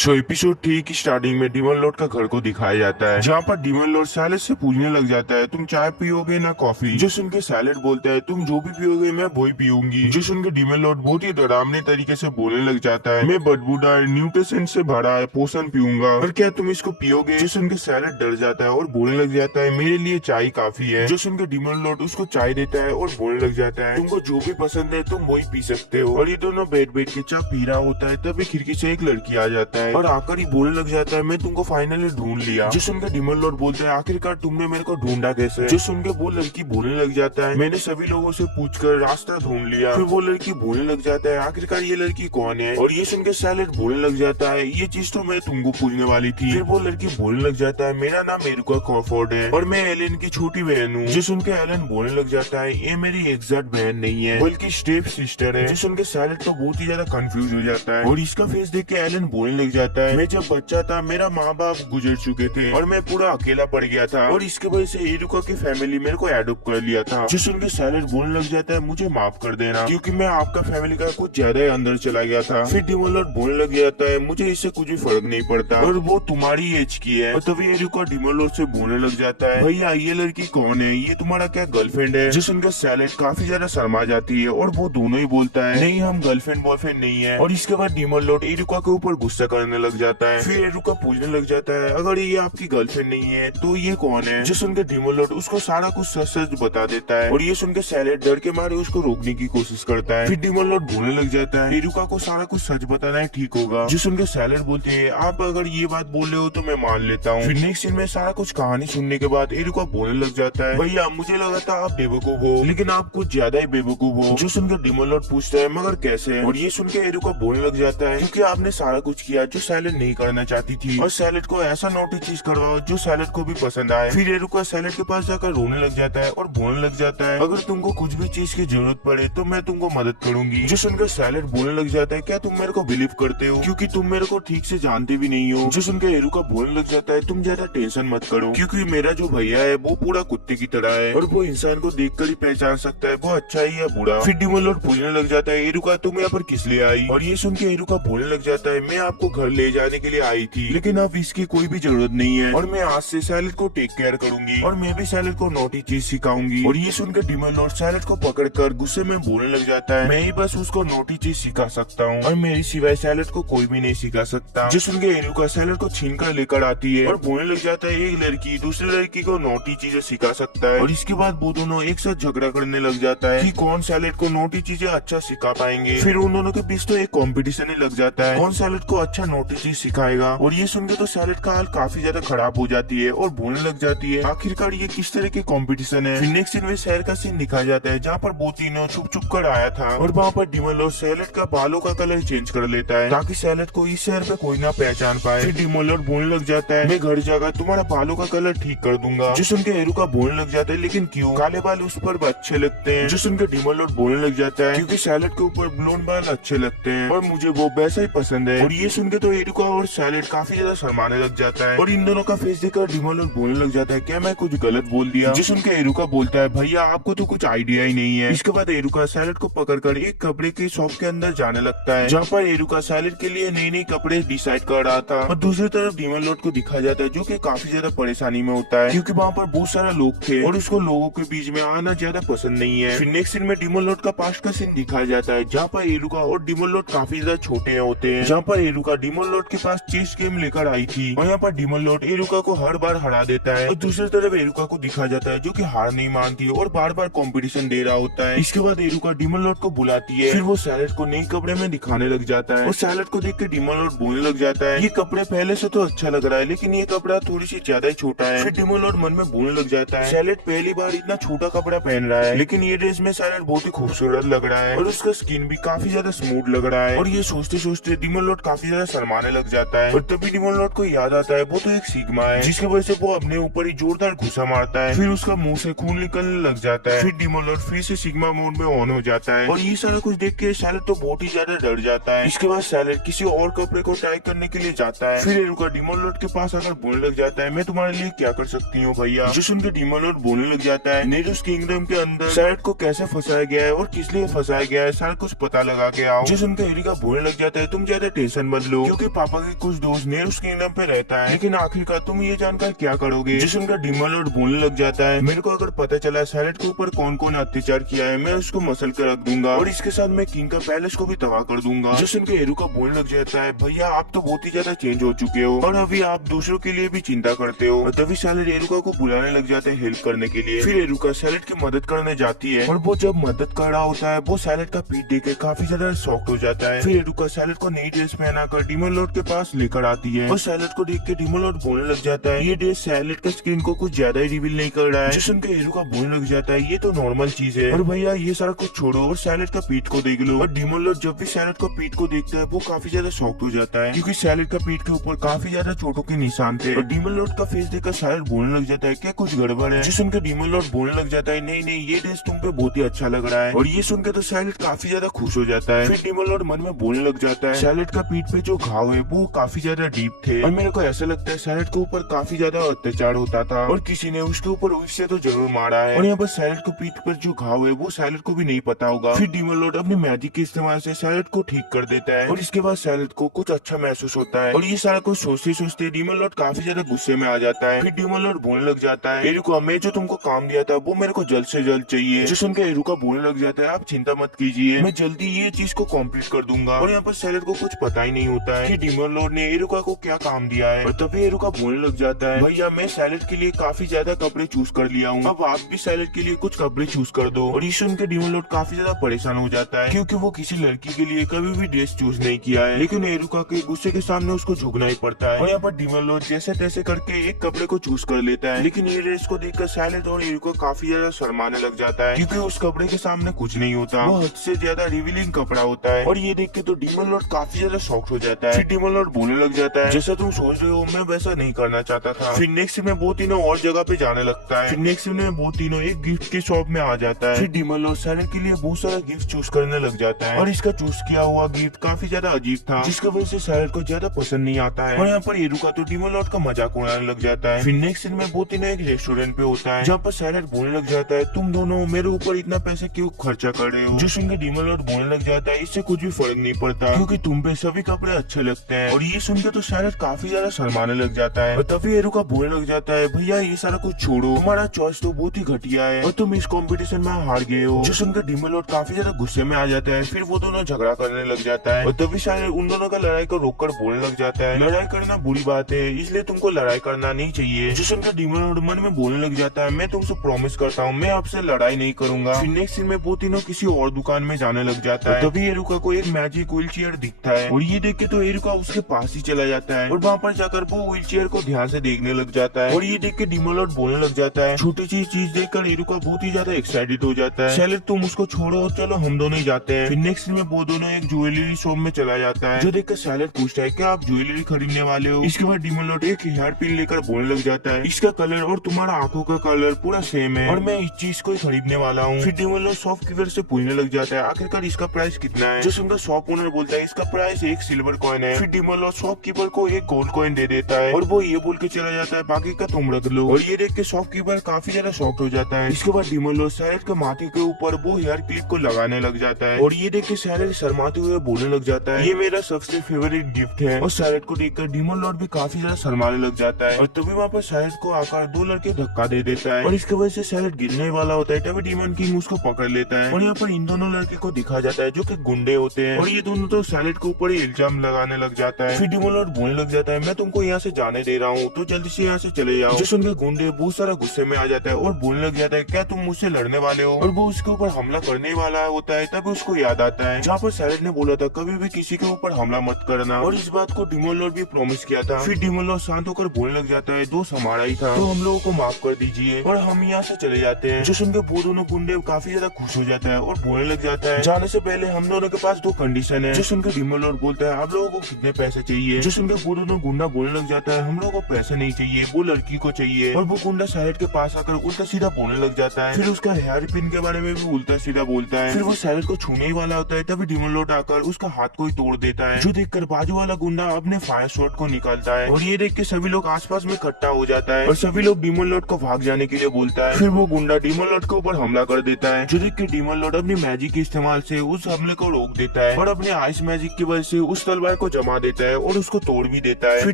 Episode 3 की starting में demon Lord का घर को दिखाया जाता है, जहाँ पर डीमन लॉर्ड सैलेड से पूछने लग जाता है तुम चाय पियोगे ना कॉफी। जो सुन के सैलेड बोलता है तुम जो भी पियोगे मैं वही पीऊंगी। जो सुन के डीमन लॉर्ड बहुत ही डरावने तरीके से बोलने लग जाता है मैं बदबूदार न्यूट्रिशन से भरा है पोषण पीऊंगा और क्या तुम इसको पियोगे। जो सुन के सैलेड डर जाता है और बोलने लग जाता है मेरे लिए चाय काफी है। जो सुन के डीमन लॉर्ड उसको चाय देता है और बोलने लग जाता है तुमको जो भी पसंद है तुम वही पी सकते हो। और ये दोनों बैठ बैठ के चाय पी रहा होता है तभी खिड़की से एक लड़की आ जाता है और आकर ही बोलने लग जाता है मैं तुमको फाइनली ढूंढ लिया। जो सुनकर डीमन लॉर्ड बोलते हैं आखिरकार तुमने मेरे को ढूंढा कैसे। जो सुनकर वो लड़की बोलने लग जाता है मैंने सभी लोगों से पूछकर रास्ता ढूंढ लिया। फिर वो लड़की बोलने लग जाता है आखिरकार ये लड़की कौन है। और ये सुनकर सैलेड बोलने लग जाता है ये चीज तो मैं तुमको पूछने वाली थी। फिर वो लड़की बोलने लग जाता है मेरा नाम एरिका क्रॉफोर्ड है और मैं एलन की छोटी बहन हूँ। जो सुनकर एलन बोलने लग जाता है ये मेरी एग्जैक्ट बहन नहीं है बल्कि स्टेप सिस्टर है। जो सुनकर सैलेड तो बहुत ही ज्यादा कंफ्यूज हो जाता है और इसका फेस देख के एलन बोलने लग जाता है मैं जब बच्चा था मेरा माँ बाप गुजर चुके थे और मैं पूरा अकेला पड़ गया था और इसके वजह से एरिका की फैमिली मेरे को एडॉप्ट कर लिया था। जो सुनकर सैलेड बोलने लग जाता है मुझे माफ कर देना क्योंकि मैं आपका फैमिली का कुछ ज्यादा ही अंदर चला गया था। फिर डीमन लॉर्ड बोलने लग जाता है मुझे इससे कुछ भी फर्क नहीं पड़ता और वो तुम्हारी एज की है। और तभी एरिका डीमन लॉर्ड से बोलने लग जाता है भैया ये लड़की कौन है ये तुम्हारा क्या गर्लफ्रेंड है। जो सुनकर सैलेड काफी ज्यादा शर्मा जाती है और वो दोनों ही बोलता है नहीं हम गर्लफ्रेंड बॉयफ्रेंड नहीं है। और इसके बाद डीमन लॉर्ड एरिका के ऊपर गुस्सा करने लग जाता है। फिर एरिका पूछने लग जाता है अगर ये आपकी गर्लफ्रेंड नहीं है तो ये कौन है। जो सुनकर डीमन लॉर्ड उसको सारा कुछ सच सच बता देता है और ये सुनकर सैलेड डर के मारे उसको रोकने की कोशिश करता है। फिर डीमन लॉर्ड बोलने लग जाता है एरिका को सारा कुछ सच बताना है ठीक होगा। जो सुनकर सैलेड बोलते हैं आप अगर ये बात बोल रहे हो तो मैं मान लेता हूँ। फिर नेक्स्ट सीन में सारा कुछ कहानी सुनने के बाद एरिका बोलने लग जाता है भैया मुझे लगा था आप बेवकूफ हो लेकिन आप कुछ ज्यादा ही बेवकूफ हो। जो सुनकर डीमन लॉर्ड पूछता है मगर कैसे। और ये सुनकर एरिका बोलने लग जाता है क्योंकि आपने सारा कुछ किया जो सैलेड नहीं करना चाहती थी और सैलेड को ऐसा नोटी चीज करवाओ जो सैलेड को भी पसंद आए। फिर एरिका सैलेड के पास जाकर रोने लग जाता है और बोलने लग जाता है अगर तुमको कुछ भी चीज की जरूरत पड़े तो मैं तुमको मदद करूंगी। जो सुनकर सैलेड बोलने लग जाता है क्या तुम मेरे को बिलीव करते हो क्योंकि तुम मेरे को ठीक से जानते भी नहीं हो। जो सुनकर एरिका बोलने लग जाता है तुम ज्यादा टेंशन मत करो क्योंकि मेरा जो भैया है वो पूरा कुत्ते की तरह है और वो इंसान को देख कर ही पहचान सकता है वो अच्छा ही या बुरा। फिर डीमन लॉर्ड पूछने लग जाता है एरिका तुम यहाँ पर किस लिए आई। और ये सुन के एरिका बोलने लग जाता है मैं आपको घर ले जाने के लिए आई थी लेकिन अब इसकी कोई भी जरूरत नहीं है और मैं आज से सैलेड को टेक केयर करूंगी और मैं भी सैलेड को नोटी चीज सिखाऊंगी। और ये सुनकर डीमन लॉर्ड सैलेड को पकड़कर गुस्से में बोलने लग जाता है मैं ही बस उसको नोटी चीज सिखा सकता हूँ और मेरी सिवाय सैलेड को कोई भी नहीं सिखा सकता। जो सुन के एरिका सैलेड को छीन कर लेकर आती है और बोलने लग जाता है एक लड़की दूसरी लड़की को नोटी चीजें सिखा सकता है। और इसके बाद वो दोनों एक साथ झगड़ा करने लग जाता है कि कौन सैलेड को नोटी चीजें अच्छा सिखा पाएंगे। फिर उन दोनों के बीच तो एक कॉम्पिटिशन ही लग जाता है कौन सैलेड को अच्छा नोटी चीज सिखाएगा। और ये सुनकर तो सैलेड का हाल काफी ज्यादा खराब हो जाती है और बोलने लग जाती है आखिरकार ये किस तरह की कंपटीशन है। फिर नेक्स्ट सीन में शहर का सीन दिखाया जाता है जहाँ पर वो तीनों छुप छुप कर आया था और वहाँ पर डीमन लॉर्ड सैलेड का बालों का कलर चेंज कर लेता है ताकि सैलेड को इस शहर पे कोई ना पहचान पाए। फिर डीमन लॉर्ड बोलने लग जाता है मैं घर जाकर तुम्हारा बालों का कलर ठीक कर दूंगा। जो सुनकर एरिका बोलने लग जाता है लेकिन क्यों काले बाल उस पर अच्छे लगते हैं। जो सुनकर डीमन लॉर्ड बोलने लग जाता है क्योंकि सैलेड के ऊपर ब्लोंड बाल अच्छे लगते हैं और मुझे वो वैसा ही पसंद है। और ये सुनकर तो एरिका और सैलेड काफी ज्यादा शर्माने लग जाता है और इन दोनों का फेस देखकर डीमन लॉर्ड बोलने लग जाता है क्या मैं कुछ गलत बोल दिया। जो सुनकर एरिका बोलता है भैया आपको तो कुछ आइडिया ही नहीं है। इसके बाद एरिका सैलेड को पकड़कर एक कपड़े की शॉप के अंदर जाने लगता है जहाँ पर एरिका सैलेड के लिए नई नई कपड़े डिसाइड कर रहा था। और दूसरी तरफ डीमन लॉर्ड को दिखाया जाता है जो कि काफी ज्यादा परेशानी में होता है क्योंकि वहाँ पर बहुत सारे लोग थे और उसको लोगों के बीच में आना ज्यादा पसंद नहीं है। फिर नेक्स्ट सीन में डीमन लॉर्ड का पास्ट का सीन दिखाया जाता है जहाँ पर एरिका और डीमन लॉर्ड काफी ज्यादा छोटे होते हैं। जहाँ पर एरिका डीमन लॉर्ड के पास चेस गेम लेकर आई थी और यहाँ पर डीमन लॉर्ड एरिका को हर बार हरा देता है और दूसरी तरफ एरिका को दिखाया जाता है जो कि हार नहीं मानती और बार बार कंपटीशन दे रहा होता है। इसके बाद एरिका डीमन लॉर्ड को बुलाती है फिर वो सैलेड को नए कपड़े में दिखाने लग जाता है और सैलेड को देख के डीमन लॉर्ड बोलने लग जाता है ये कपड़े पहले से तो अच्छा लग रहा है लेकिन ये कपड़ा थोड़ी सी ज्यादा ही छोटा है। फिर डीमन लॉर्ड मन में बोलने लग जाता है सैलेड पहली बार इतना छोटा कपड़ा पहन रहा है लेकिन ये ड्रेस में सैलेड बहुत ही खूबसूरत लग रहा है और उसका स्किन भी काफी ज्यादा स्मूथ लग रहा है। और ये सोचते सोचते डीमन लॉर्ड काफी ज्यादा शर्माने लग जाता है और तभी डीमन लॉर्ड को याद आता है वो तो एक सिग्मा है जिसकी वजह से वो अपने ऊपर ही जोरदार घुसा मारता है। फिर उसका मुंह से खून निकलने लग जाता है। फिर डीमन लॉर्ड फिर से सिग्मा मोड में ऑन हो जाता है और ये सारा कुछ देख के सैलेड तो बहुत ही ज्यादा डर जाता है। इसके बाद सैलेड किसी और कपड़े को ट्राई करने के लिए जाता है। फिर एरिका डीमन लॉर्ड के पास आकर बोलने लग जाता है मैं तुम्हारे लिए क्या कर सकती हूँ भैया। जो सुनकर डीमन लॉर्ड बोलने लग जाता है नेरूस किंगडम के अंदर सैलेड को कैसे फंसाया गया है और किस लिए फंसाया गया है सारा कुछ पता लगा के आओ। जो सुनकर एरिका बोलने लग जाता है तुम ज्यादा टेंशन मत लो क्योंकि पापा के कुछ दोस्त नेरूस किंगडम पे रहता है। लेकिन आखिरकार तुम ये जानकर क्या करोगे? जो सुनकर डीमन लॉर्ड बोलने लग जाता है, मेरे को अगर पता चला सैलेड के ऊपर कौन कौन अत्याचार किया है, मैं उसको मसल कर रख दूंगा और इसके साथ मैं किंग का पैलेस को भी तबाह कर दूंगा। जो सुनकर एरुका बोलने लग जाता है, भैया आप तो बहुत ही ज्यादा चेंज हो चुके हो और अभी आप दूसरों के लिए भी चिंता करते हो। और तभी सैलेड एरुका को बुलाने लग जाते हैं हेल्प करने के लिए। फिर एरुका सैलेड की मदद करने जाती है और वो जब मदद कर रहा होता है वो सैलेड का पीठ देख के काफी ज्यादा शॉक्ड हो जाता है। फिर एरुका सैलेड को नई ड्रेस पहनाकर डीमन लॉर्ड के पास लेकर आती है और सैलेड को देख के डीमन लॉर्ड बोलने लग जाता है, ये ड्रेस सैलेड का स्क्रीन को कुछ ज्यादा ही रिवील नहीं कर रहा है। जो सुनकर एरुका बोलने लग जाता है, ये तो नॉर्मल चीज है और भैया ये सारा कुछ छोड़ो और सैलेड का पीठ को देख लो। और डीमन लॉर्ड जब भी सैलेड का पीठ को देखता है वो काफी ज्यादा शॉक्ड हो जाता है क्योंकि सैलेड का पीठ के ऊपर काफी ज्यादा चोटों के निशान थे। और डीमन लॉर्ड का फेस देखकर सैलेड बोलने लग जाता है, क्या कुछ गड़बड़ है? जो सुनकर डीमन लॉर्ड बोलने लग जाता है, नहीं नहीं ये ड्रेस तुम पे बहुत ही अच्छा लग रहा है। और ये सुनकर तो सैलेड काफी ज्यादा खुश हो जाता है। फिर डीमन लॉर्ड मन में बोलने लग जाता है, सैलेड का पीठ पे जो घाव है वो काफी ज्यादा डीप थे और मेरे को ऐसा लगता है सैलेड के ऊपर काफी ज्यादा अत्याचार होता था और किसी ने उसके ऊपर उससे तो जरूर मारा है। और यहाँ पर सैलेड को पीठ पर जो घाव है वो सैलेड को भी नहीं पता होगा। फिर डीमन लॉर्ड अपने मैजिक के इस्तेमाल से सैलेड को ठीक कर देता है और इसके बाद सैलेड को कुछ अच्छा महसूस होता है। और ये सारा कुछ सोचते सोचते डीमन लॉर्ड काफी ज्यादा गुस्से में आ जाता है। फिर डीमन लॉर्ड बोलने लग जाता है, एरुका मैं जो तुमको काम दिया था वो मेरे को जल्द से जल्द चाहिए। जो सुनकर एरुका बोलने लग जाता है, आप चिंता मत कीजिए, मैं जल्दी ये चीज को कंप्लीट कर दूंगा। और यहाँ पर सैलेड को कुछ पता ही नहीं होता है कि डीमन लॉर्ड ने एरुका को क्या काम दिया है। और तभी एरुका बोलने लग जाता है, भैया मैं सैलेड के लिए काफी ज्यादा कपड़े चूज कर लिया हूँ, अब आप भी सैलेड के लिए कुछ कपड़े चूज कर दो। और ये सुनकर डीमन लॉर्ड काफी ज्यादा परेशान हो जाता है क्योंकि वो किसी लड़की के लिए कभी भी ड्रेस चूज नहीं किया है। लेकिन एरुका के गुस्से के सामने उसको झुकना ही पड़ता है। और यहाँ पर डीमन लॉर्ड जैसे तैसे करके एक कपड़े को चूज कर लेता है। लेकिन ये ड्रेस को देखकर सैलेड और एरुका काफी ज्यादा शर्माने लग जाता है क्योंकि उस कपड़े के सामने कुछ नहीं होता, वो हद से ज्यादा रिवीलिंग कपड़ा होता है। और ये देख के तो डीमन लॉर्ड काफी ज्यादा शॉक्ड हो जाता है। फिर डीमन लॉर्ड बोलने लग जाता है, जैसा तुम सोच रहे हो मैं वैसा नहीं करना चाहता था। फिर नेक्स्ट में वो तीनों और जगह पे जाने लगता है। फिर नेक्स्ट में वो तीनों एक गिफ्ट के शॉप में आ जाता है। फिर डीमन लॉर्ड सैलेड के लिए बहुत सारा गिफ्ट चूज करने लग जाता है और इसका चूज किया हुआ गिफ्ट काफी ज्यादा अजीब था जिसकी वजह से सैलेड को ज्यादा पसंद नहीं आता है। और यहाँ पर एरुका तो डीमन लॉर्ड का मजाक उड़ाने लग जाता है। फिर नेक्स्ट सीन में वो तीनों एक रेस्टोरेंट पे होता है जहाँ पर सैलेड बोलने लग जाता है, तुम दोनों मेरे ऊपर इतना पैसा क्यों खर्चा कर रहे हो? जो सुनकर डीमन लॉर्ड बोलने लग जाता है, इससे कुछ भी फर्क नहीं पड़ता क्योंकि तुम पे सभी कपड़े अच्छे लगते हैं। और ये सुनकर तो सैलेड काफी ज्यादा शर्माने लग जाता है। और तभी एरुका बोलने लग जाता है, भैया ये सारा कुछ छोड़ो, तुम्हारा चॉइस तो बहुत ही घटिया है और तुम इस कंपटीशन में हार गए हो। जो सुनकर डीमन लॉर्ड काफी ज्यादा गुस्से में आ जाता है। फिर वो दोनों झगड़ा करने लग जाता है और तभी सैलेड उन दोनों का लड़ाई को रोककर बोलने लग जाता है, लड़ाई करना बुरी बात है इसलिए तुमको लड़ाई करना नहीं चाहिए। जो सुनकर डीमन लॉर्ड मन में बोलने लग जाता है, मैं तुमसे प्रॉमिस करता हूँ मैं आपसे लड़ाई नहीं करूंगा। फिर नेक्स्ट सीन में वो तीनों किसी और दुकान में जाने लग जाता है। तभी एरुका को एक मैजिक व्हील चेयर दिखता है और ये देख के तो एरुका उसके पास ही चला जाता है और वहाँ पर जाकर वो व्हील चेयर को ध्यान से देखने लग जाता है। और ये देख के डीमन लॉर्ड बोलने लग जाता है, छोटी सी चीज देखकर एरुका बहुत ही ज्यादा एक्साइटेड हो जाता है, सैलेड तुम उसको छोड़ो चलो हम दोनों ही जाते हैं। फिर नेक्स्ट में वो दोनों एक ज्वेलरी शॉप में चला जाता है जो देखकर सैलेड पूछता है, क्या आप ज्वेलरी खरीदने वाले हो? इसके बाद डीमन लॉर्ड एक हेयर पिन लेकर बोलने लग जाता है, इसका कलर और तुम्हारा आंखों का कलर पूरा सेम है और मैं इस चीज को ही खरीदने वाला हूँ। फिर डीमन लॉर्ड शॉपकीपर से पूछने लग जाता है, आखिरकार इसका प्राइस कितना है? जो सुनकर शॉप ओनर बोलता है, इसका प्राइस एक सिल्वर कॉइन है। फिर डीमन लॉर्ड शॉपकीपर को एक गोल्ड कॉइन दे देता है और वो ये बोल के चला जाता है, बाकी का तुम रख लो। और ये देख के शॉपकीपर काफी ज्यादा शॉक्ड हो जाता है। इसके बाद डीमन लॉर्ड सैलेड के माथे के ऊपर वो हेयर क्लिप को लगाने लग जाता है और ये देख के सैलेड शर्माते हुए बोलने लग जाता है, ये मेरा सबसे फेवरेट गिफ्ट है। और सैलेड को देखकर डीमन लॉर्ड भी काफी ज्यादा शर्माने लग जाता है और तभी वहाँ पर सैलेड को आकर दो लड़के धक्का दे देता है और इसकी वजह से सैलेड गिरने वाला होता है। तभी डीमन किंग उसको पकड़ लेता है और यहाँ पर इन दोनों लड़के को दिखा जाता है जो कि गुंडे होते हैं और ये दोनों तो सैलेड के ऊपर ही इल्जाम लगाने लग जाता है। फिर डीमन लॉर्ड बोलने लग जाता है, मैं तुमको यहाँ से जाने दे रहा हूँ तो जल्दी से यहाँ से चले जाओ। जो सुनकर गुंडे बहुत सारा गुस्से में आ जाता है और बोलने लग जाता है, क्या तुम मुझसे लड़ने वाले हो? और वो उसके ऊपर हमला करने वाला होता है तभी उसको याद आता है जहाँ पर सैलेड ने बोला था कभी भी किसी के ऊपर हमला मत करना और इस बात को डीमन लॉर्ड भी प्रॉमिस किया था। फिर डीमन लॉर्ड शांत होकर बोलने लग जाता है, दोस्त हमारा ही था तो हम लोगों को माफ कर दीजिए और हम यहाँ से चले जाते हैं। जो सुनकर वो दोनों गुंडे काफी ज्यादा खुश हो जाता है और बोलने लग जाता है, जाने से पहले हम दोनों के पास दो कंडीशन है। जो सुनकर डीमन लॉर्ड बोलता है, आप लोगों को कितने पैसे चाहिए? जो सुनकर वो दोनों गुंडा बोलने लग जाता है, हम लोगों को पैसे नहीं चाहिए, वो लड़की को चाहिए। और वो गुंडा सैलेड के पास आकर उल्टा सीधा बोलने लग जाता है। फिर उसका हेयर पिन के बारे में भी उल्टा सीधा बोलता है। फिर वो सैलेड को छूने ही वाला होता है तभी डीमन लॉर्ड आकर उसका हाथ को ही तोड़ देता है। जो देखकर बाजू वाला गुंडा अपने फायर शॉट को निकालता है और ये देख के सभी लोग आसपास में इकट्ठा हो जाता है और सभी लोग डीमन लॉर्ड को भाग जाने के लिए बोलता है। फिर वो गुंडा डीमन लॉर्ड के ऊपर हमला कर देता है। जो देख के डीमन लॉर्ड अपनी मैजिक के इस्तेमाल से उस हमले को रोक देता है और अपने आइस मैजिक की वजह से उस तलवार को जमा देता है और उसको तोड़ भी देता है। फिर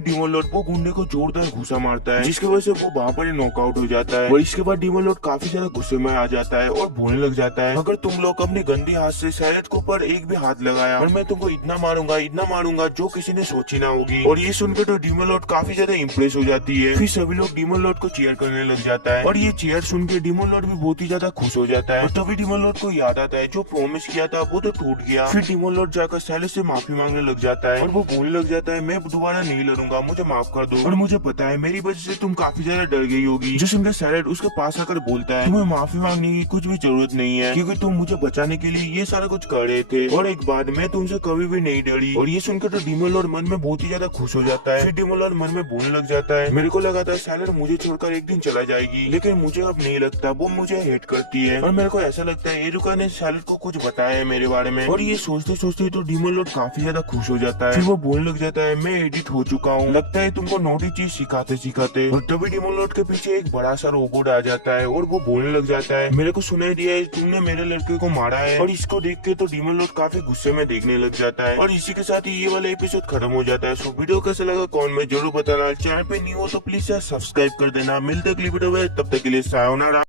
डीमन लॉर्ड वो गुंडे को जोरदार घुसा मारता है, जिसकी वजह से वो वहाँ पर नॉकआउट हो जाता है। और इसके बाद डीमन लॉर्ड काफी ज्यादा गुस्से में आ जाता है और बोलने लग जाता है, अगर तुम लोग अपने गंदे हाथ से सैलेड के ऊपर एक भी हाथ लगाया और मैं तुमको इतना मारूंगा जो किसी ने सोची ना होगी। और ये सुनकर तो डीमन लॉर्ड काफी ज्यादा इम्प्रेस हो जाती है। फिर सभी लोग डीमन लॉर्ड को चीयर करने लग जाता है और ये चीयर सुन के डीमन लॉर्ड भी बहुत ही ज्यादा खुश हो जाता है। और तभी डीमन लॉर्ड को याद आता है जो प्रॉमिस किया था वो तो टूट गया। फिर डीमन लॉर्ड जाकर सैलेड से माफी मांगने लग जाता है और वो बोलने लग जाता है, मैं दोबारा नहीं लड़ूंगा, मुझे माफ कर दो। और मुझे पता है मेरी वजह से तुम काफी ज्यादा डर गई होगी। जो सुनकर सैलेड उसके पास आकर बोलता है, तुम्हें माफी मांगने की कुछ भी जरूरत नहीं है, क्योंकि तुम मुझे बचाने के लिए ये सारा कुछ कर रहे थे और एक बात, मैं तुमसे कभी भी नहीं डरी। और ये सुनकर तो डीमन लॉर्ड मन में बहुत ही ज्यादा खुश हो जाता है। फिर डीमन लॉर्ड मन में बोलने लग जाता है, मेरे को लगा था सैलेड मुझे छोड़कर एक दिन चला जाएगी, लेकिन मुझे अब नहीं लगता, वो मुझे हेट करती है। और मेरे को ऐसा लगता है एरुका ने सैलेड को कुछ बताया है मेरे बारे में। और ये सोचते सोचते तो डीमन लॉर्ड काफी ज्यादा खुश हो जाता है। फिर वो बोलने लग जाता है, मैं एडिट हो चुका हूँ, लगता है तुमको नोटी चीज सिखाते सिखाते। और तभी डीमन लॉर्ड के पीछे एक बड़ा सा रोबोट आ जाता है और वो बोलने लग जाता है, मेरे को सुनाई दिया है तुमने मेरे लड़के को मारा है। और इसको देख के तो डीमन लॉर्ड काफी गुस्से में देखने लग जाता है। और इसी के साथ ही ये वाला एपिसोड खत्म हो जाता है। सो वीडियो कैसा लगा कमेंट में जरूर बताना। चैनल पे न्यू हो तो प्लीज सब्सक्राइब कर देना। मिलते अगली वीडियो में, तब तक के लिए सायोनारा।